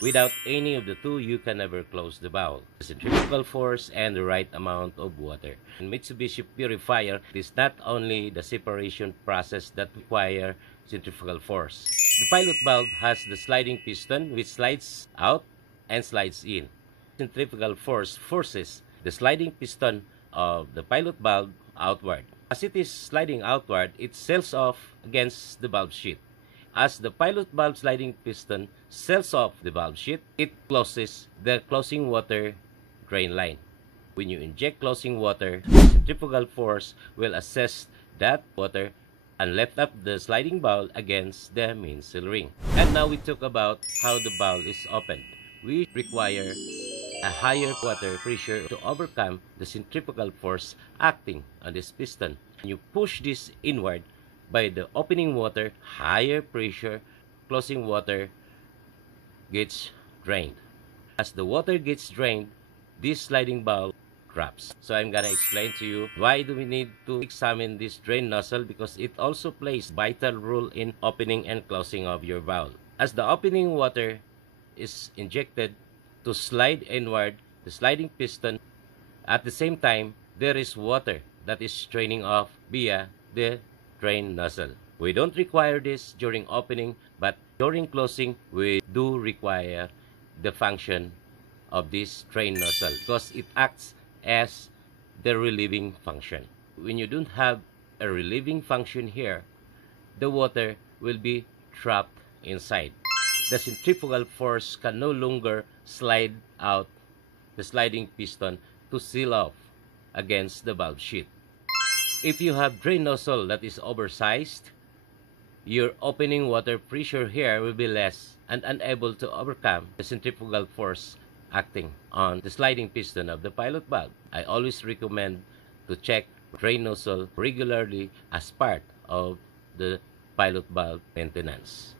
Without any of the two, you can never close the valve. The centrifugal force and the right amount of water. In Mitsubishi Purifier, it is not only the separation process that require centrifugal force. The pilot valve has the sliding piston which slides out and slides in. Centrifugal force forces the sliding piston of the pilot valve outward. As it is sliding outward, it seals off against the valve sheet. As the pilot valve sliding piston seals off the valve sheet, it closes the closing water drain line. When you inject closing water, the centrifugal force will assess that water and lift up the sliding valve against the main seal ring. And now we talk about how the valve is opened. We require a higher water pressure to overcome the centrifugal force acting on this piston. When you push this inward, by the opening water, higher pressure, closing water gets drained. As the water gets drained, this sliding valve drops. So I'm gonna explain to you why do we need to examine this drain nozzle, because it also plays vital role in opening and closing of your valve. As the opening water is injected to slide inward the sliding piston, at the same time there is water that is draining off via the drain nozzle. We don't require this during opening, but during closing, we do require the function of this drain nozzle because it acts as the relieving function. When you don't have a relieving function here, the water will be trapped inside. The centrifugal force can no longer slide out the sliding piston to seal off against the valve sheet. If you have drain nozzle that is oversized, your opening water pressure here will be less and unable to overcome the centrifugal force acting on the sliding piston of the pilot valve. I always recommend to check drain nozzle regularly as part of the pilot valve maintenance.